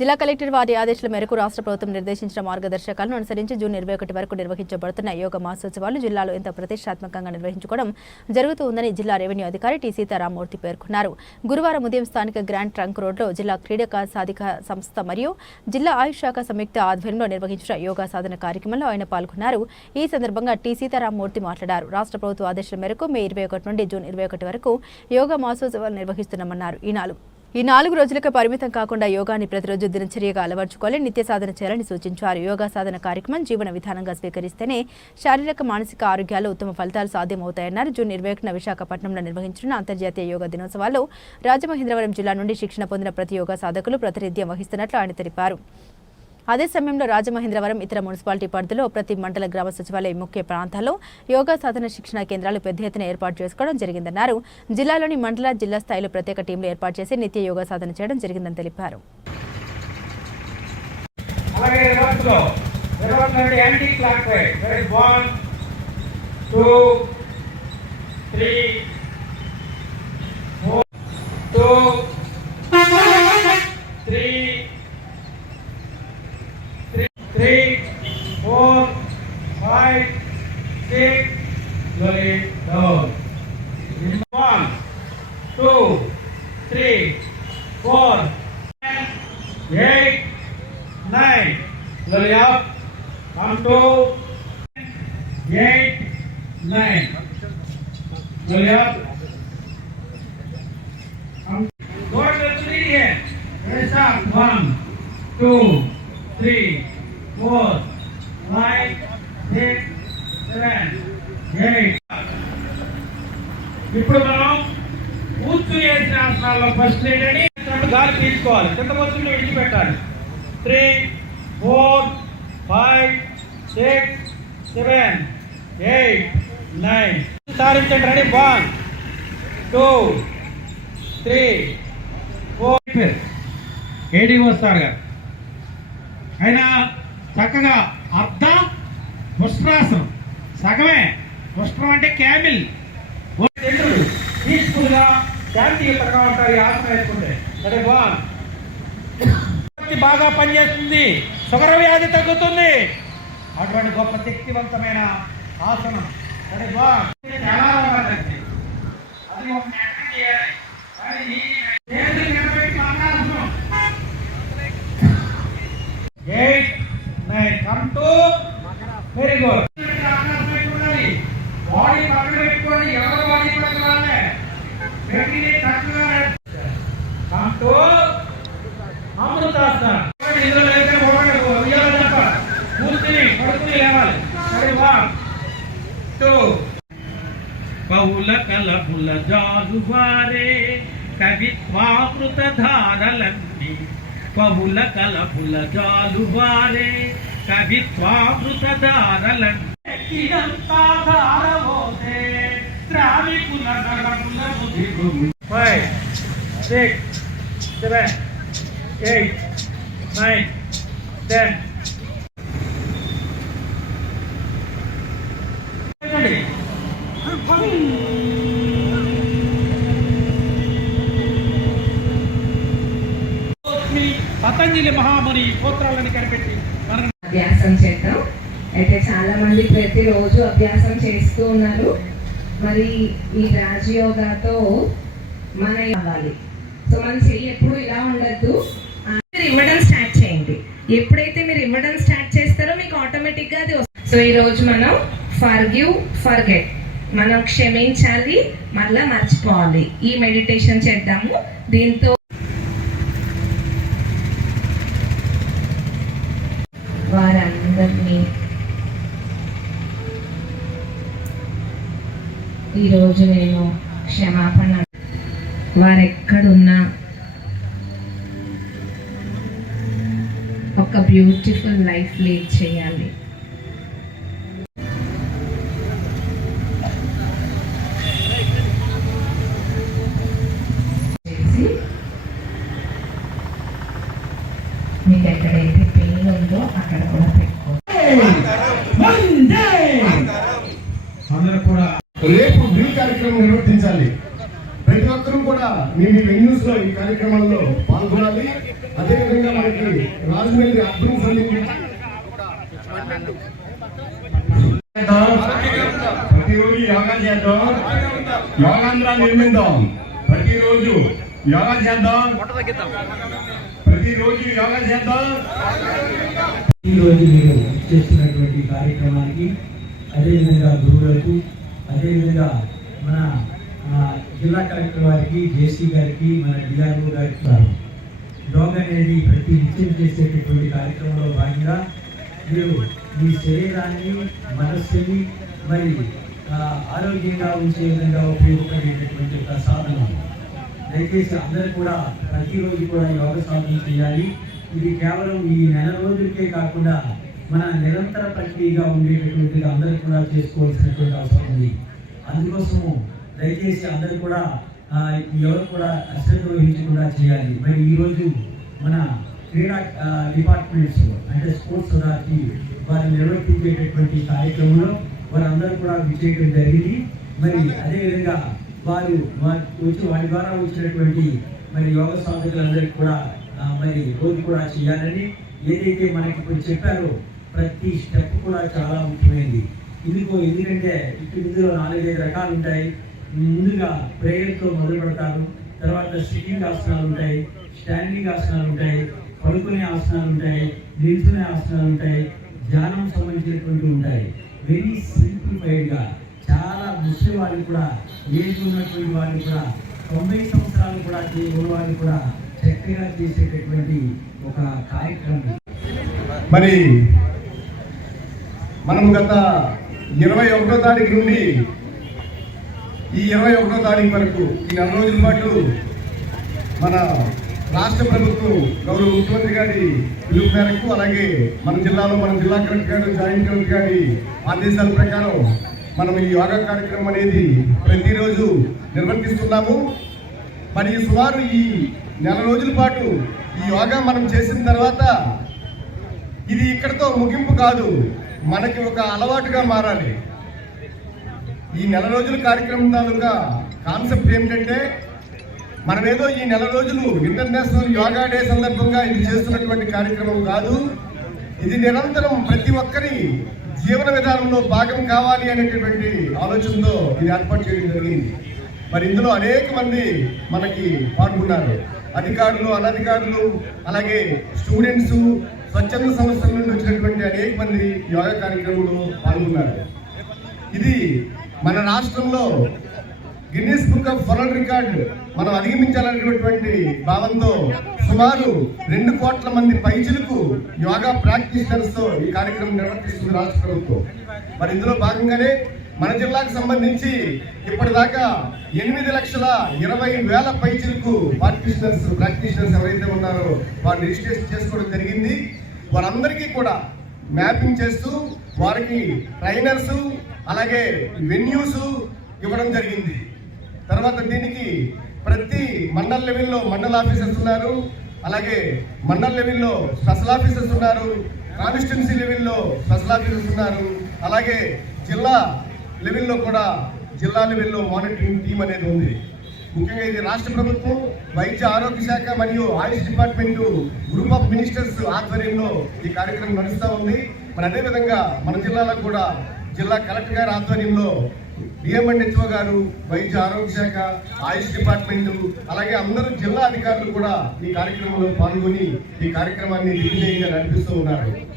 జిల్లా కలెక్టర్ వారి ఆదేశాల మేరకు రాష్ట్ర ప్రభుత్వం నిర్దేశించిన మార్గదర్శకాలను అనుసరించి జూన్ ఇరవై ఒకటి వరకు నిర్వహించబడుతున్న యోగ మహోత్సవాలు జిల్లాలో ఇంత ప్రతిష్టాత్మకంగా నిర్వహించుకోవడం జరుగుతూ ఉందని జిల్లా రెవెన్యూ అధికారి టి సీతారామూర్తి పేర్కొన్నారు. గురువారం ఉదయం స్థానిక గ్రాండ్ ట్రంక్ రోడ్లో జిల్లా క్రీడక సాధిక సంస్థ మరియు జిల్లా ఆయుష్ శాఖ సంయుక్త ఆధ్వర్యంలో నిర్వహించిన యోగా సాధన కార్యక్రమంలో ఆయన పాల్గొన్నారు. ఈ సందర్భంగా టి సీతారామూర్తి మాట్లాడారు. రాష్ట్ర ప్రభుత్వ ఆదేశాల మేరకు మే ఇరవై ఒకటి నుండి జూన్ ఇరవై ఒకటి వరకు యోగా మహోత్సవాలు నిర్వహిస్తున్నామన్నారు. ఈనాడు ఈ నాలుగు రోజులకు పరిమితం కాకుండా యోగాని ప్రతిరోజు దినచర్యగా అలవర్చుకోవాలి. నిత్య సాధన చేయాలని సూచించారు. యోగా సాధన కార్యక్రమం జీవన విధానంగా స్వీకరిస్తేనే శారీరక మానసిక ఆరోగ్యాలు ఉత్తమ ఫలితాలు సాధ్యమవుతాయన్నారు. జూన్ ఇరవై ఒకటిన విశాఖపట్నంలో నిర్వహించిన అంతర్జాతీయ యోగా దినోత్సవాల్లో రాజమహేంద్రవరం జిల్లా నుండి శిక్షణ పొందిన ప్రతి యోగా సాధకులు ప్రాతినిధ్యం వహిస్తున్నట్లు ఆయన తెలిపారు. అదే సమయంలో రాజమహేంద్రవరం ఇతర మున్సిపాలిటీ పరిధిలో ప్రతి మండల గ్రామ సచివాలయ ముఖ్య ప్రాంతాల్లో యోగా సాధన శిక్షణ కేంద్రాలు పెద్ద ఎత్తున ఏర్పాటు చేసుకోవడం జరిగిందన్నారు. జిల్లాలోని మండల జిల్లా స్థాయిలో ప్రత్యేక టీంలు ఏర్పాటు చేసి నిత్య యోగా సాధన చేయడం జరిగిందని తెలిపారు. two, three, four, two, two three four eight nine. Slowly up. Come to eight, nine. Slowly up. Go to three here. Raise up. One, two, three, four, five, six, seven, eight. ఆసనాల్లో first అని గాలి తీసుకోవాలి కింద వస్తుంటే విడిచిపెట్టాలి. Three four five six seven eight nine. సారించండి ready? One two three four. AD వస్తారు గారు. అయినా చక్కగా అర్ధ ఉష్ట్రాసనం సగమే. ఉష్ట్రం అంటే క్యామిల్. శాంతియుతంగా ఉంటారు ఈ ఆసనం వేసుకుంటే. అదే బాన్ బాగా పనిచేస్తుంది. షుగర్ వ్యాధి తగ్గుతుంది. అటువంటి గొప్ప శక్తివంతమైన ఆసనం. సరే బాగుంది చాలా బాగుంటుంది. అది ఒక చేయాలి. బహుళ కలబుల జాలువారే కవిత్వామృత ధారలన్నీ బహుళ కలబుల జాలువారే కవిత్వామృత ధారలన్నీ ఎక్కినంతా ధారవోసే శ్రామికుల నరముల ముదిగు ఫైవ్ పతంజలి మహాముని సూత్రాలను కనిపెట్టి అభ్యాసం చేద్దాం. అయితే చాలా మంది ప్రతిరోజు అభ్యాసం చేస్తూ ఉన్నారు. మరి ఈ రాజయోగాతో మన అవ్వాలి సో మన చెయ్యి ఎప్పుడు ఇలా ఉండద్దు. ఇవ్వడం స్టార్ట్ చేయండి. ఎప్పుడైతే మీరు ఇవ్వడం స్టార్ట్ చేస్తారో మీకు ఆటోమేటిక్గా అది సో ఈ రోజు మనం ఫర్ గెట్ మనం క్షమించాలి మళ్ళా మర్చిపోవాలి. ఈ మెడిటేషన్ చేద్దాము. దీంతో అందరినీ ఈరోజు నేను క్షమాపణ వారెక్కడున్నా ఒక బ్యూటిఫుల్ లైఫ్ లీడ్ చేయాలి. అందరూ కూడా రేపు డ్రిల్ కార్యక్రమం నిర్వర్తించాలి. ప్రతి ఒక్కరూ కూడా మీ మీ వెన్యూస్లో ఈ కార్యక్రమంలో పాల్గొనాలి. అదేవిధంగా మనకి రాజమండ్రి అర్థం సంఘం ప్రతిరోజు యోగా చేద్దాం. యోగాంధ్ర నిర్మిద్దాం. ప్రతిరోజు యోగా చేద్దాం. ప్రతిరోజు యోగా చేద్దాం. ఈ రోజు మీరు చేస్తున్నటువంటి కార్యక్రమానికి అదేవిధంగా గురువులకు అదేవిధంగా మన జిల్లా కలెక్టర్ వారికి జేసీ గారికి మన డిఆర్ఓ గారికి యోగా అనేది ప్రతి నిత్యం చేసేటటువంటి కార్యక్రమంలో భాగంగా మీరు మీ శరీరాన్ని మనస్సుని మరి ఆరోగ్యంగా ఉంచే విధంగా ఉపయోగపడే దయచేసి అందరూ కూడా ప్రతిరోజు కూడా యోగ సాధన చేయాలి. ఇది కేవలం ఈ నెల రోజులకే కాకుండా మన నిరంతర ప్రక్రియగా ఉండేటటువంటిది అందరూ కూడా చేసుకోవాల్సినటువంటి అవసరం ఉంది. అందుకోసము దయచేసి అందరూ కూడా ఎవరు కూడా అశ్రద్ధ వహించకుండా చేయాలి. మరి ఈరోజు మన క్రీడా డిపార్ట్మెంట్స్ అంటే స్పోర్ట్స్ అథారిటీ వారు నిర్వర్తించేటటువంటి కార్యక్రమంలో వారందరూ కూడా విజయడం జరిగింది. మరి అదేవిధంగా వారు వారి వచ్చి వారి ద్వారా వచ్చినటువంటి మరి యోగ సాధకులందరికీ కూడా మరి రోజు కూడా చేయాలని ఏదైతే మనకి ఇప్పుడు చెప్పారో ప్రతి స్టెప్ కూడా చాలా ముఖ్యమైనది. ఎందుకో ఎందుకంటే ఇక్కడ ఇందులో నాలుగైదు రకాలు ఉంటాయి. ముందుగా ప్రేయర్తో మొదలు పెడతారు. తర్వాత సిట్టింగ్ ఆసనాలు ఉంటాయి స్టాండింగ్ ఆసనాలు ఉంటాయి పడుకునే ఆసనాలు ఉంటాయి నిల్చునే ఆసనాలు ఉంటాయి ధ్యానం సంబంధించినటువంటి ఉంటాయి. వెరీ సింప్లిఫైడ్గా చాలా ముఖ్య వాళ్ళు కూడా ఏజ్ ఉన్నటువంటి వాళ్ళు కూడా తొంభై సంవత్సరాలు కూడా చే- వాళ్ళు కూడా చక్కగా చేసేటటువంటి ఒక కార్యక్రమం. మరి మనం గత ఇరవై ఒకటో తారీఖు నుండి ఈ ఇరవై ఒకటో తారీఖు వరకు ఈ నెల రోజుల పాటు మన రాష్ట్ర ప్రభుత్వం గౌరవ ముఖ్యమంత్రి గారి పిలుపు మేరకు అలాగే మన జిల్లాలో మన జిల్లా కలెక్టర్ గారు జాయింట్ కలెక్టర్ గారి ఆదేశాల ప్రకారం మనం ఈ యోగా కార్యక్రమం అనేది ప్రతిరోజు నిర్వర్తిస్తున్నాము. మరి సుమారు ఈ నెల రోజుల పాటు ఈ యోగా మనం చేసిన తర్వాత ఇది ఇక్కడతో ముగింపు కాదు మనకి ఒక అలవాటుగా మారాలి. ఈ నెల రోజుల కార్యక్రమం తాలూకా కాన్సెప్ట్ ఏమిటంటే మనమేదో ఈ నెల రోజులు ఇంటర్నేషనల్ యోగా డే సందర్భంగా ఇది చేస్తున్నటువంటి కార్యక్రమం కాదు. ఇది నిరంతరం ప్రతి ఒక్కరి జీవన విధానంలో భాగం కావాలి అనేటటువంటి ఆలోచనతో ఇది ఏర్పాటు చేయడం జరిగింది. మరి ఇందులో అనేక మంది మనకి పాల్గొన్నారు. అధికారులు అనధికారులు అలాగే స్టూడెంట్స్ స్వచ్ఛంద సంస్థల నుండి వచ్చినటువంటి అనేక మంది యోగా కార్యక్రమంలో పాల్గొన్నారు. ఇది మన రాష్ట్రంలో Guinness book of world record మనం అధిగమించాలనేటువంటి భావంతో సుమారు రెండు కోట్ల మంది పైచులకు యోగా ప్రాక్టీషనర్స్తో ఈ కార్యక్రమం నిర్వర్తిస్తుంది రాష్ట్ర ప్రభుత్వం. మరి ఇందులో భాగంగానే మన జిల్లాకు సంబంధించి ఇప్పటిదాకా ఎనిమిది లక్షల ఇరవై వేల పైచులకు ప్రాక్టీషనర్స్ ప్రాక్టీషనర్స్ ఎవరైతే ఉన్నారో వారిని రిజిస్ట్రేషన్ చేసుకోవడం జరిగింది. వారందరికీ కూడా మ్యాపింగ్ చేస్తూ వారికి ట్రైనర్స్ అలాగే వెన్యూస్ ఇవ్వడం జరిగింది. తర్వాత దీనికి ప్రతి మండల్ లెవెల్లో మండల్ ఆఫీసర్స్ ఉన్నారు. అలాగే మండల్ లెవెల్లో స్పెషల్ ఆఫీసర్స్ ఉన్నారు. కాన్స్టిట్యున్సీ లెవెల్లో స్పెషల్ ఆఫీసర్స్ ఉన్నారు. అలాగే జిల్లా లెవెల్లో కూడా జిల్లా లెవెల్లో మానిటరింగ్ టీం అనేది ఉంది. ముఖ్యంగా ఇది రాష్ట్ర ప్రభుత్వం వైద్య ఆరోగ్య శాఖ మరియు AYUSH department group of ministers ఆధ్వర్యంలో ఈ కార్యక్రమం నడుస్తూ ఉంది. మరి అదేవిధంగా మన జిల్లాలో కూడా జిల్లా కలెక్టర్ గారి ఆధ్వర్యంలో డిఎంఎండ్హెచ్ఓ గారు వైద్య ఆరోగ్య శాఖ ఆయుష్ డిపార్ట్మెంట్ అలాగే అందరూ జిల్లా అధికారులు కూడా ఈ కార్యక్రమంలో పాల్గొని ఈ కార్యక్రమాన్ని దిగ్విజయంగా నడిపిస్తూ ఉన్నారు.